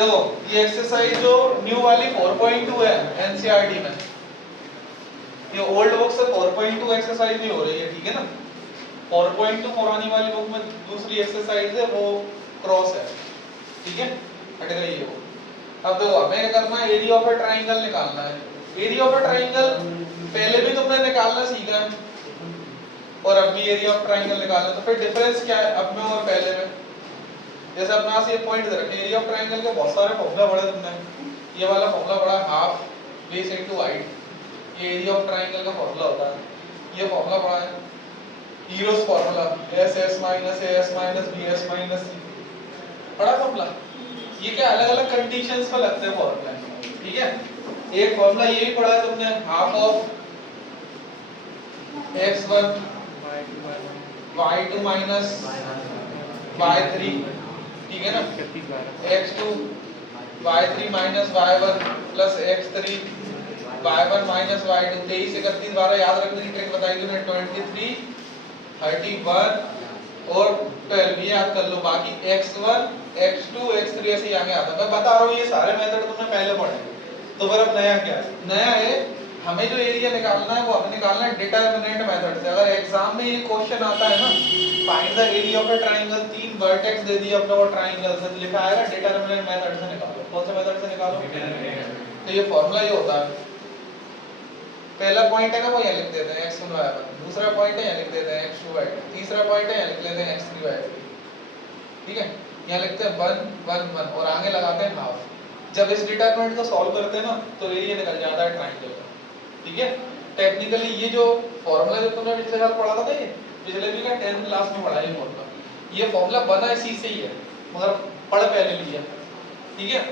देखो ये एक्सरसाइज जो न्यू वाली 4.2 है एनसीईआरटी में, ये ओल्ड बुक से 4.2 एक्सरसाइज नहीं हो रही है, ठीक है ना। 4.2 पुरानी वाली बुक में दूसरी एक्सरसाइज है, वो क्रॉस है, ठीक है, हट गई है वो। अब देखो हमें क्या करना है, एरिया ऑफ ए ट्राइंगल निकालना है। एरिया ऑफ ए ट्राइंगल पहले भी तुमने निकालना सीखा है और अब भी एरिया ऑफ ट्राइंगल निकालना, तो फिर डिफरेंस क्या है अब में और पहले में। जैसे अपने पास ये पॉइंट दे रखे, एरिया ऑफ ट्राइंगल के बहुत सारे फॉर्मूला पढ़े तुमने। ये वाला फॉर्मूला पढ़ा हाफ बेस इनटू हाइट, ये एरिया ऑफ ट्राइंगल का फॉर्मूला होता है। ये फॉर्मूला पढ़ा है Hero's formula, S S minus A S minus B S minus C, पढ़ा फॉर्मूला। ये क्या अलग अलग कंडीशंस पे लगते हैं फॉर्मूला, ठीक है। एक फॉर्मूला ये भी पढ़ा है तुमने, half of x1 y2 minus y3, ठीक है ना, x2 y3 minus y1 plus x3 y1 minus y2। 23 31 12 याद रखने की ट्रिक बताई तूने, 23 31 और 12 ये याद कर लो। बाकी x1 x2 x3 ऐसे ही आगे आता है। मैं बता रहा हूँ ये सारे मेथड तुमने पहले पढ़े, तो फिर अब नया क्या है? नया है हमें जो एरिया निकालना है वो हमें निकालना है डिटरमिनेंट मेथड से। अगर एग्जाम में ये क्वेश्चन आता है ना, find the area of a triangle, 3 vertex दे दिए अपने वो ट्रायंगल से, लिखा आएगा डिटरमिनेंट मेथड से निकालो। कौन से मेथड से निकालो? तो ये फार्मूला ये होता है। पहला पॉइंट है ना, वो यहाँ लिख देते हैं x1 y1, दूसरा पॉइंट है यहाँ लिख देते हैं x2 y2, तीसरा पॉइंट है यहाँ लिख लेते हैं x3 y3, ठीक है। यहाँ लिखते हैं 1 1 1 और आगे लगाते हैं हाफ। जब इस डिटरमिनेंट को सॉल्व करते हैं ना तो एरिया निकल जाता है ट्रायंगल का, ठीक है। टेक्निकली ये जो फार्मूला जो तुमने पिछले साल पढ़ा था ना, ये पिछले भी का 10th क्लास में पढ़ा ये फार्मूला, ये फार्मूला बना इसी से ही है, मगर पढ़ पहले लिया, ठीक है।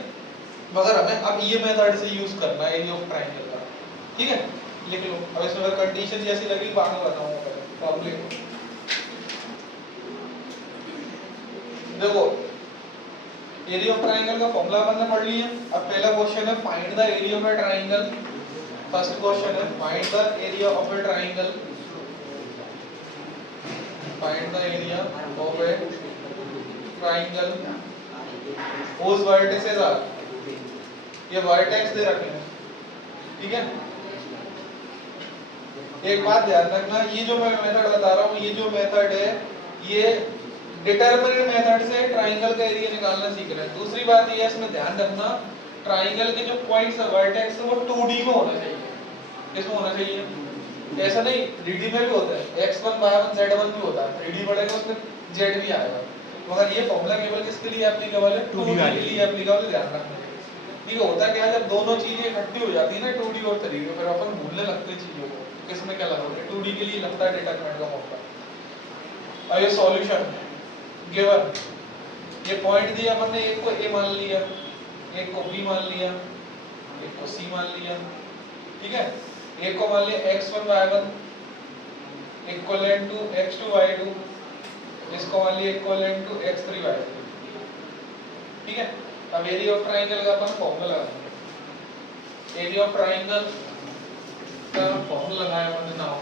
मगर हमें अब ये मेथड से यूज करना है एरिया ऑफ ट्रायंगल का, ठीक है। लिख लो। अब इसमें अगर कंडीशन जैसी लगी बाद में बताऊंगा प्रॉब्लम। देखो एरिया ऑफ ट्रायंगल का फॉर्मूला अपन ने पढ़ लिया। अब पहला क्वेश्चन है find the area of a triangle. First question है find the area of a triangle, find the area of a triangle whose vertices are, ये वर्टेक्स दे रखे हैं, ठीक है। एक बात ध्यान रखना, ये जो मैं मेथड बता रहा हूँ, ये जो मेथड है ये डिटरमिनेंट मेथड से ट्रायंगल का एरिया निकालना सीख रहे हैं। दूसरी बात ये है इसमें ध्यान रखना, ट्रायंगल के जो पॉइंट्स है वर्टेक्स है वो 2D में होना चाहिए। किसमें होना चाहिए? ऐसा नहीं 3D में भी होता है, x1 y1 z1 भी होता है, 3D पढ़ेगा उसमें z भी आएगा, मगर ये फॉर्मूला केवल किसके लिए एप्लीकेबल है? 2D के लिए एप्लीकेबल है, ध्यान रखना। ठीक होता क्या है, जब दोनों चीजें इकट्ठी हो जाती है ना 2D और 3D, फिर अपन भूलने लगते हैं चीजों को, किसमें क्या लगा होता है। 2D के लिए लगता है डिटरमिनेंट का फॉर्मूला। और ये सॉल्यूशन गिवन, ये पॉइंट दिया अपन ने, एक को A मान लिया, एक को B मान लिया, एक को C मान लिया, ठीक है। एक को मान लिया x1 y1 equivalent to x2 y2, इसको मान लिया इक्विवेलेंट टू x3 y3, ठीक है। अब एरिया ऑफ ट्रायंगल का अपन फॉर्मूला लगाएंगे। एरिया ऑफ ट्रायंगल का फॉर्मूला लगाया अपन ने नाउ।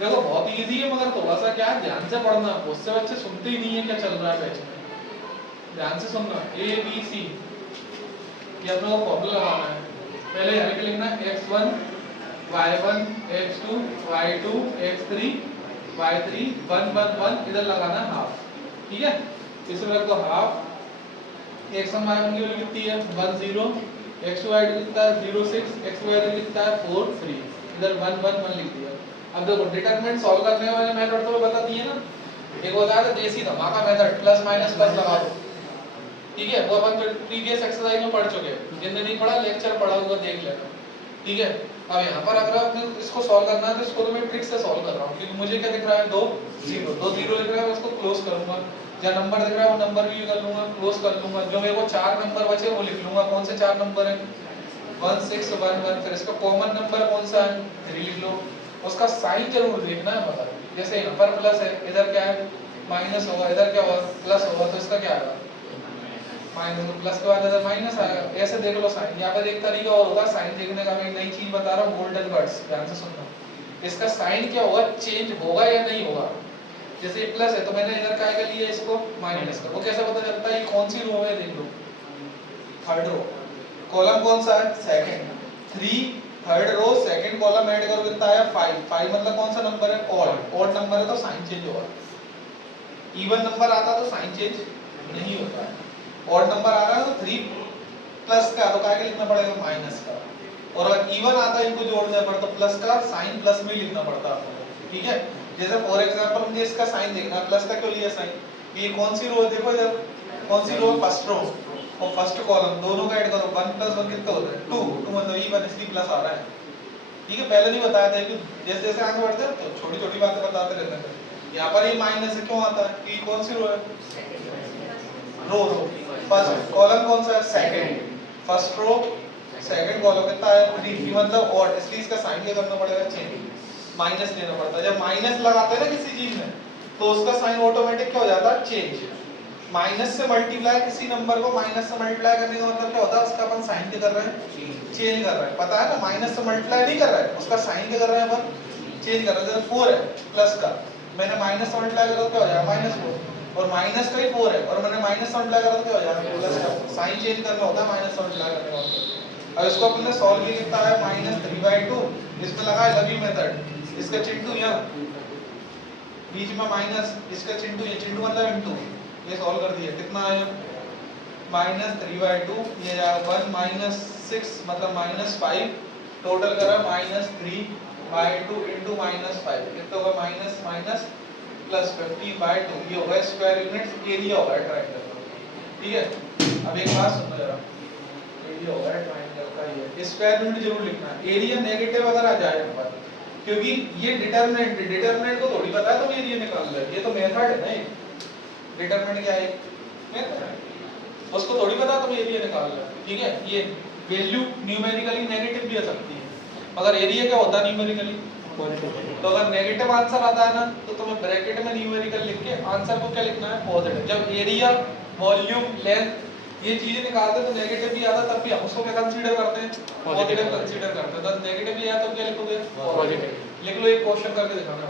देखो बहुत इजी है, मगर थोड़ा सा क्या ध्यान से पढ़ना, बहुत से बच्चे सुनते ही नहीं है क्या चल रहा है बैच में। ध्यान से सुनना, a b c ये अपना फॉर्मूला लगाना है। पहले यहाँ पे लिखना है x1 y1 x2 y2 x3 y3 1 1 1, इधर लगाना हाफ, ठीक है। इसमें रखो हाफ, x1 y1 की वैल्यू कितनी है 1 0, x2 y2 कितना है 0 6, x y2 कितना है 4 3, इधर 1 1 1 लिख दिया। अब देखो डिटरमिनेंट सॉल्व करने वाले मेथड तो बता दिए ना, एक होता है देसी धमाका मेथड, प्लस माइनस प्लस लगा दो, ठीक है। वो अपन प्रीवियस एक्सरसाइज में पढ़ चुके हैं, जिनने नहीं पढ़ा लेक्चर पढ़ा हुआ देख लेना, ठीक है। अब यहाँ पर अगर आपने इसको सॉल्व करना है तो इसको तो मैं ट्रिक से सॉल्व कर रहा हूँ, क्योंकि मुझे क्या दिख रहा है 2 0 2 0 दिख रहा है, उसको क्लोज करूंगा, या नंबर दिख रहा है वो नंबर भी कर लूंगा, क्लोज कर लूंगा। जो मेरे को 4 नंबर बचे वो लिख लूंगा। कौन से 4 नंबर है 1 6 1 1, फिर इसका कॉमन नंबर कौन सा है 3 लिख लो। उसका साइन जरूर देखना है, मतलब जैसे यहाँ पर प्लस है, इधर क्या है माइनस होगा, इधर क्या होगा प्लस होगा, तो इसका क्या आएगा माइनस, प्लस के बाद इधर माइनस आएगा। ऐसे देख लो साइन। यहाँ पर एक तरीका और होगा साइन देखने का, मैं एक नई चीज बता रहा हूँ, गोल्डन वर्ड्स, ध्यान से सुनना। इसका साइन क्या होगा, चेंज होगा या नहीं होगा। जैसे प्लस है तो मैंने इधर क्या कर लिया इसको माइनस का, वो कैसे पता चलता है ये कौन सी रो है, देख लो थर्ड रो, कॉलम कौन सा है second, 3 third row second column add करो कितना आया 5, 5 मतलब कौन सा नंबर है ऑड नंबर है तो साइन चेंज होगा, इवन नंबर आता तो साइन चेंज नहीं होता है, ऑड नंबर आ रहा है तो 3 प्लस का तो क्या लिखना पड़ेगा माइनस का, और अगर इवन आता है इनको जोड़ने पर तो प्लस का साइन प्लस में लिखना पड़ता है आपको, ठीक है। जैसे फॉर एग्जांपल मुझे इसका साइन देखना, प्लस का क्यों लिया साइन, ये कौन सी रो है देखो इधर, कौन सी रो फर्स्ट रो और फर्स्ट कॉलम दोनों का ऐड करो 1 + 1 कितना होता है 2, 2 मतलब इवन इसलिए प्लस आ रहा है, ठीक है। पहले नहीं बताया था कि जैसे जैसे आगे बढ़ते हैं तो छोटी छोटी बातें बताते रहते हैं, यहाँ पर ये माइनस से क्यों आता है कि कौन सी रो है रो फर्स्ट कॉलम कौन सा है second, first row second column कितना है 3 मतलब ऑड, इसलिए इसका साइन क्या करना पड़ेगा चेंज, माइनस लेना पड़ता है। जब माइनस लगाते हैं ना किसी चीज में तो उसका साइन ऑटोमेटिक क्या हो जाता है चेंज, माइनस से मल्टीप्लाई किसी नंबर को माइनस से मल्टीप्लाई करने का मतलब क्या होता है उसका अपन साइन क्या कर रहे हैं चेंज कर रहे हैं, पता है ना, माइनस से मल्टीप्लाई नहीं कर रहा है उसका साइन क्या कर रहे हैं अपन चेंज कर रहे हैं। जैसे 4 है प्लस का मैंने माइनस से मल्टीप्लाई करा तो क्या हो जाएगा -4, और माइनस का ही 4 है और मैंने माइनस से मल्टीप्लाई करा तो क्या हो जाएगा प्लस का, साइन चेंज करना होता है माइनस से मल्टीप्लाई करने का मतलब। अब इसको अपन ने सॉल्व भी कितना है -3/2, इसमें लगा है लवी मेथड, इसका चिंटू यहाँ बीच में माइनस, इसका चिंटू ये चिंटू मतलब इनटू, ये सॉल्व कर दिया कितना आया -3/2, ये आया 1 - 6 मतलब -5, टोटल करा -3/2 इनटू -5 कितना होगा माइनस माइनस प्लस 50/2, ये होगा स्क्वायर यूनिट एरिया होगा ट्रायंगल, ठीक है। अब एक बात सुनो जरा, एरिया होगा ट्रायंगल का ये स्क्वायर यूनिट जरूर लिखना, एरिया नेगेटिव अगर आ जाए यहाँ पर क्योंकि ये डिटरमिनेंट को थोड़ी पता है तो एरिया निकाल ले, ये तो मेथड है ना, डिटरमिनेंट क्या है मेथड है, उसको थोड़ी पता तो एरिया निकाल ले, ठीक है। ये वैल्यू न्यूमेरिकली नेगेटिव भी आ सकती है, मगर एरिया क्या होता है न्यूमेरिकली पॉजिटिव, तो अगर नेगेटिव आंसर आता है ना तो तुम्हें ब्रैकेट में न्यूमेरिकल लिख के आंसर को क्या लिखना है पॉजिटिव। जब एरिया वॉल्यूम लेंथ ये चीजें निकालते तो नेगेटिव भी आता तब भी हम उसको क्या कंसीडर करते हैं पॉजिटिव कंसीडर करते हैं, तो नेगेटिव भी आया तो क्या लिखोगे पॉजिटिव लिख लो। एक क्वेश्चन करके दिखाना,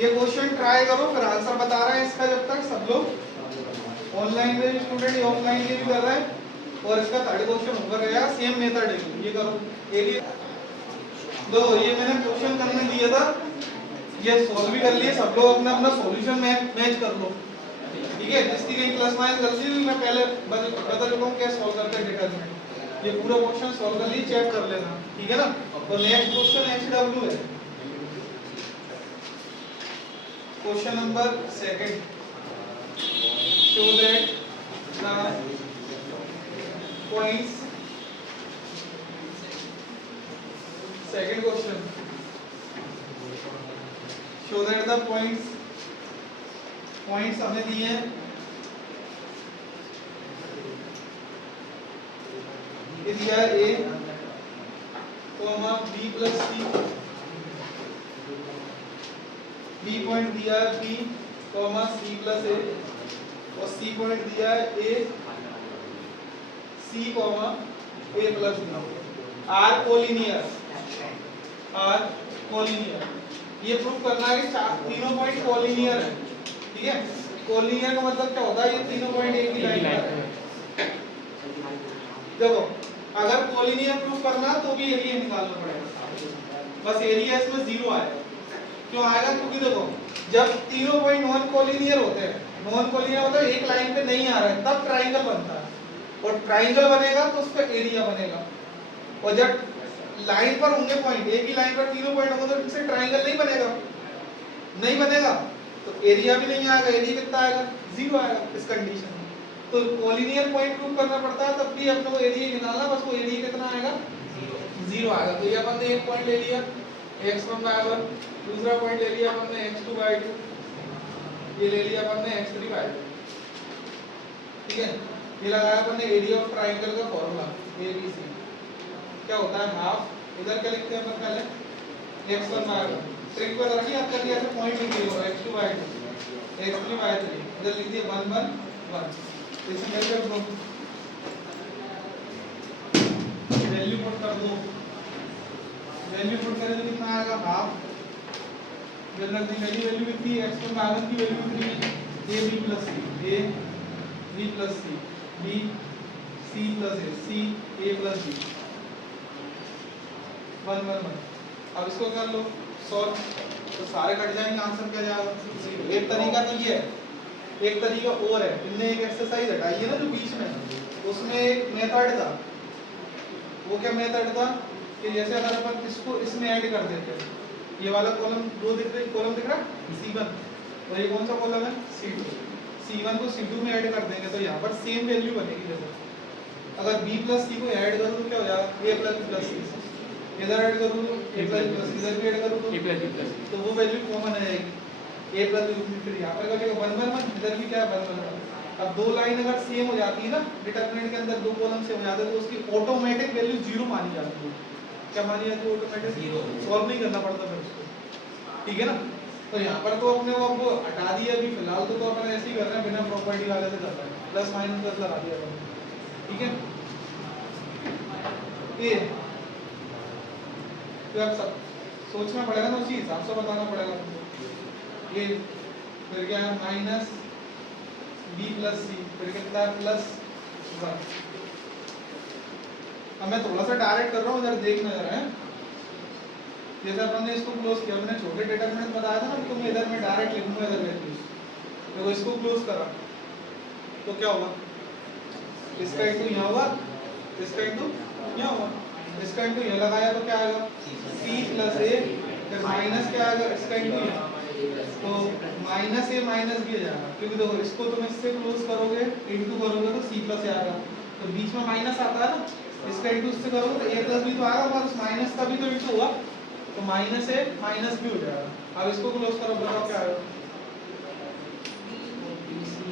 ये क्वेश्चन ट्राई करो फिर आंसर बता रहे हैं इसका, जब तक सब लोग ऑनलाइन में स्टूडेंट ऑफलाइन के भी कर रहे हैं, और इसका थर्ड क्वेश्चन ऊपर गया सेम मेथड है, ये करो एरिया दो, ये मैंने क्वेश्चन करने दिया था ये सोल्व भी कर लिए, सब लोग अपना अपना सॉल्यूशन मैच कर लो, ठीक है। जिसकी कहीं प्लस माइनस गलती मैं पहले बता चुका हूं कैसे सॉल्व करते हैं डिटरमिनेंट, ये पूरा क्वेश्चन सॉल्व कर लिए चेक कर लेना, ठीक है ना। तो नेक्स्ट क्वेश्चन HW है, question number 2, show that the points, second question, show that the points हमें दिए हैं, ये दिया है A B + C, B point दिया है B C + A, और C पॉइंट दिया है A C A + B, R collinear, ये प्रूव करना है कि तीनों पॉइंट कोलिनियर है, ठीक है। कोलिनियर का मतलब क्या होता है, ये तीनों पॉइंट एक ही लाइन पर है। देखो अगर कोलिनियर प्रूव करना तो भी एरिया निकालना पड़ेगा, बस एरिया इसमें 0 आएगा, क्यों आएगा क्योंकि देखो जब तीनों पॉइंट नॉन कोलिनियर होते हैं, नॉन कोलिनियर होता है एक लाइन पे नहीं आ रहा है तब ट्राइंगल बनता है, और ट्राइंगल बनेगा तो उसका एरिया बनेगा, और जब लाइन पर होंगे पॉइंट एक ही लाइन पर तीनों पॉइंट होंगे तो इनसे ट्राइंगल नहीं बनेगा तो एरिया भी नहीं आएगा, एरिया कितना आएगा 0 आएगा इस कंडीशन में। तो कोलिनियर पॉइंट प्रूव करना पड़ता है तब भी अपने को एरिया निकालना, बस वो एरिया कितना आएगा 0 आएगा। तो ये अपन ने एक पॉइंट ले लिया x1/1, दूसरा पॉइंट ले लिया अपन ने x2/2, ये ले लिया अपन ने x3/2, ठीक है। ये लगाया अपन ने एरिया ऑफ ट्रायंगल का फॉर्मूला ABC क्या होता है हाफ, इधर क्या लिखते हैं अपन पहले x1/1, ट्रिक पर रखिए आप कर दिया तो पॉइंट लिख दिया x2/2, x3/3, इधर लिख दिया 1 1 1, इसमें मेजर दो वैल्यू पुट कर दो, वैल्यू पुट करें तो कितना आएगा हाफ, जनरल की वैल्यू कितनी है x1/1 की वैल्यू कितनी है AB + C, B C plus A plus B 1 1 1। अब इसको कर लो सॉल्व, तो सारे कट जाएंगे, आंसर क्या जाएगा 0। एक तरीका तो ये है, एक तरीका और है, इनने एक एक्सरसाइज हटाई है ना जो बीच में, उसमें एक मेथड था। वो क्या मेथड था कि जैसे अगर अपन इसको इसमें ऐड कर देते हैं, ये वाला कॉलम दो दिख रहा है, कॉलम दिख रहा है C1, और ये कौन सा कॉलम है C2, C1 को C2 में ऐड कर देंगे तो यहाँ पर सेम वैल्यू बनेगी। जैसे अगर B प्लस C को ऐड करूँ तो क्या हो जाएगा A प्लस C, इधर ऐड करूँ तो A प्लस इधर भी ऐड करूँ तो A प्लस, तो वो वैल्यू कॉमन आ जाएगी A प्लस, फिर यहाँ पर क्या होगा 1 1 1, इधर भी क्या है 1 1 1। अब दो लाइन अगर सेम हो जाती है ना, डिटरमिनेंट के अंदर दो कॉलम सेम हो जाते हैं तो उसकी ऑटोमेटिक वैल्यू 0 मानी जाती है। क्या मानी जाती है ऑटोमेटिक 0, सॉल्व नहीं करना पड़ता फिर उसको, ठीक है ना। तो यहाँ पर तो अपने वो अब हटा दिया अभी फिलहाल, तो अपन ऐसे ही कर रहे हैं बिना प्रॉपर्टी वाले से कर रहे हैं, प्लस माइनस प्लस लगा दिया अपन, ठीक है। ये तो अब सब सोचना पड़ेगा ना, उसी हिसाब से बताना पड़ेगा तुमको। ये फिर क्या है माइनस बी प्लस सी, फिर कितना है प्लस 1। अब मैं थोड़ा सा डायरेक्ट कर रहा हूँ, इधर देखना जरा है। जैसे अपन ने इसको क्लोज किया, मैंने छोटे डिटरमिनेंट बताया था ना, तो मैं इधर में डायरेक्ट लिखूंगा इधर वैल्यूज, तो इसको क्लोज करा तो क्या होगा, इसका इनटू यहाँ होगा, इसका इनटू यहाँ होगा, इसका इनटू यहाँ लगाया तो क्या आएगा c प्लस a, फिर माइनस क्या आएगा इसका इनटू यहाँ, तो माइनस a माइनस b आ जाएगा, क्योंकि देखो इसको तुम इससे क्लोज करोगे इनटू करोगे तो c प्लस a आएगा, तो बीच में माइनस आता है ना, इसका इनटू इससे करोगे तो a प्लस b तो आएगा, और उस माइनस का भी तो इनटू होगा, तो माइनस a माइनस b हो जाएगा। अब इसको क्लोज करो, बताओ क्या आएगा,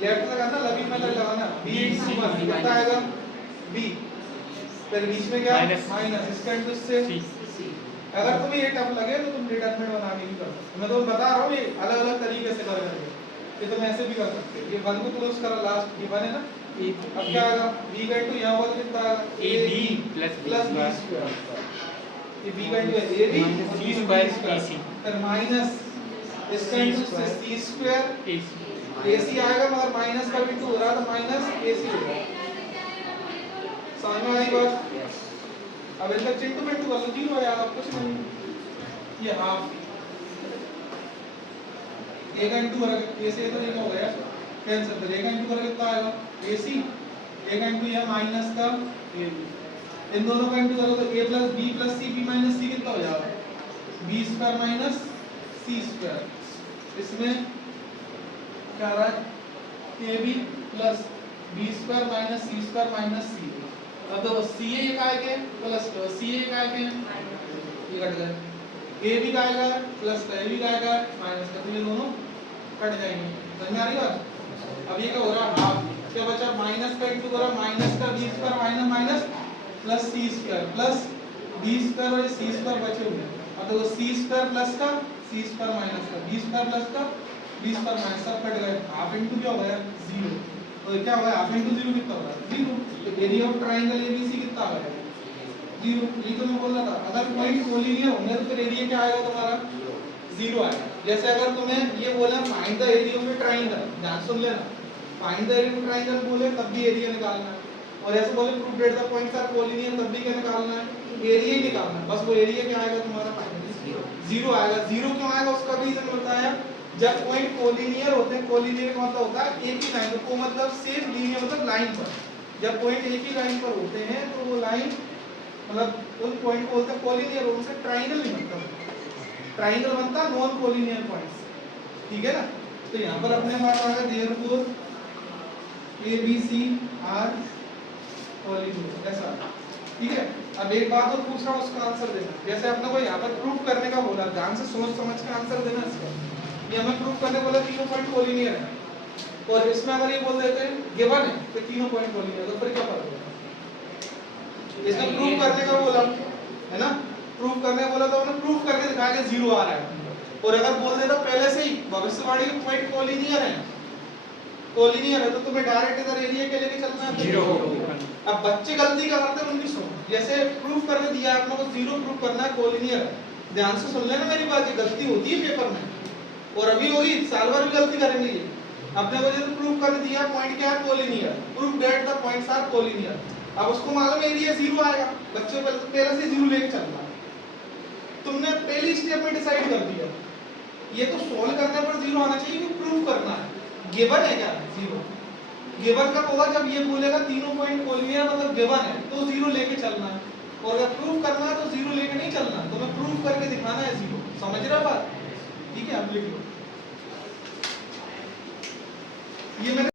लेफ्ट लगाना, लवी मेथड लगाना, b इनटू 1 कितना आएगा b, फिर बीच में क्या माइनस, इसका इनटू इससे c। अगर तुम्हें ये टफ लगे तो तुम डिटरमिनेंट बना के भी कर सकते हो, मैं तो बता रहा हूँ ये अलग अलग तरीके से कर करके, ये तुम ऐसे भी कर सकते हो। ये 1 को क्लोज करो, लास्ट ये 1 है ना, अब क्या आएगा b का इनटू यहाँ होगा तो कितना आएगा ab प्लस b स्क्वायर, ये b का इनटू है ab b स्क्वायर, फिर माइनस इसका इनटू c स्क्वायर ac आएगा, मगर माइनस का भी इनटू हो रहा है तो माइनस ac हो जाएगा। समझ में आई बात। अब इनका चिंटू मिंटू कर लो, 0 आया आप कुछ नहीं, ये हाफ a का इनटू करोगे a से तो ये हो गया कैंसिल, फिर a का इनटू करोगे कितना आएगा ac, a का इनटू यह माइनस का ab, इन दोनों का इनटू करो तो a plus b plus c b minus c कितना हो जाएगा b square minus c square, इसमें क्या आ रहा है ab plus b square minus c square minus c। अब देखो ca ये का है प्लस ca का है ये कट गए, a भी का आएगा प्लस का a भी का आएगा माइनस का, तो ये दोनों कट जाएंगे। समझ में आ रही बात। अब ये क्या हो रहा है हाफ, क्या बचा माइनस का इनटू करा माइनस का b square minus minus plus c square plus b square और c स्क्वायर बचे हुए। अब देखो c स्क्वायर प्लस का c स्क्वायर माइनस का b स्क्वायर प्लस का b स्क्वायर माइनस, सब कट गए, हाफ इनटू क्या हो गया 0, तो क्या होगा हाफ इनटू 0 कितना होगा 0, तो एरिया ऑफ ट्रायंगल एबीसी कितना आ गया 0। ये तो मैं बोल रहा था, अगर पॉइंट कोलिनियर होंगे तो फिर एरिया क्या आएगा तुम्हारा 0 आएगा। जैसे अगर तुम्हें ये बोला find the area of a triangle, ध्यान सुन लेना, find the area of triangle बोले तब भी एरिया निकालना है, और ऐसे बोले prove that the points are collinear तब भी क्या निकालना है एरिया ही निकालना है। बस वो एरिया क्या आएगा तुम्हारा फाइनली 0 आएगा। 0 क्यों आएगा उसका रीजन बताया, जब पॉइंट कोलिनियर होते हैं, कोलिनियर का मतलब होता है एक ही लाइन को, मतलब सेम लीनियर मतलब लाइन पर, जब पॉइंट एक ही लाइन पर होते हैं तो वो लाइन मतलब उन पॉइंट को बोलते हैं कोलिनियर, उनसे ट्रायंगल नहीं बनता, ट्रायंगल बनता नॉन कोलिनियर पॉइंट्स, ठीक है ना। तो यहाँ पर अपने पास आ गया देयरफॉर ABC आर कोलिनियर, ऐसा ठीक है। अब एक बात और पूछ रहा हूँ उसका आंसर देना, जैसे अपने को यहाँ पर प्रूफ करने का बोला, ध्यान से सोच समझ के आंसर देना इसका। ये हमें प्रूफ करने बोला तीनों पॉइंट कोलिनियर है, और इसमें अगर ये बोल देते हैं गिवन है तो तीनों पॉइंट कोलिनियर, तो फिर क्या फर्क होगा। इसने प्रूफ करने का बोला है ना, प्रूफ करने बोला तो हमने प्रूफ करके दिखाया कि 0 आ रहा है, और अगर बोल देता पहले से ही भविष्यवाणी के पॉइंट कोलिनियर है, कोलिनियर है तो तुम्हें डायरेक्ट इधर एरिया के लेके चलना है 0। अब बच्चे गलती क्या करते हैं उनकी सुनो, जैसे प्रूफ करने दिया आप लोगों को 0 प्रूफ करना है कोलिनियर है, ध्यान से सुन लेना मेरी बात, ये गलती होती है पेपर में और अभी होगी, साल भर भी गलती करेंगे ये। अपने को जो प्रूव कर दिया पॉइंट क्या है, collinear, prove that the points are collinear. अब उसको मालूम एरिया 0 आएगा, बच्चों पहले से 0 लेके चलना, तुमने पहली स्टेप में डिसाइड कर दिया। ये तो सॉल्व करने पर 0 आना चाहिए, कि प्रूव करना है। गिवन है क्या 0? गिवन कब होगा, जब ये बोलेगा तीनों पॉइंट कोलिनियर मतलब गिवन है, तो 0 लेके चलना है। और अगर प्रूव करना है तो 0 लेके नहीं चलना, तुम्हें प्रूव करके दिखाना है 0। समझ रहे हो बात? ठीक है, अब लिख लो। ये मैंने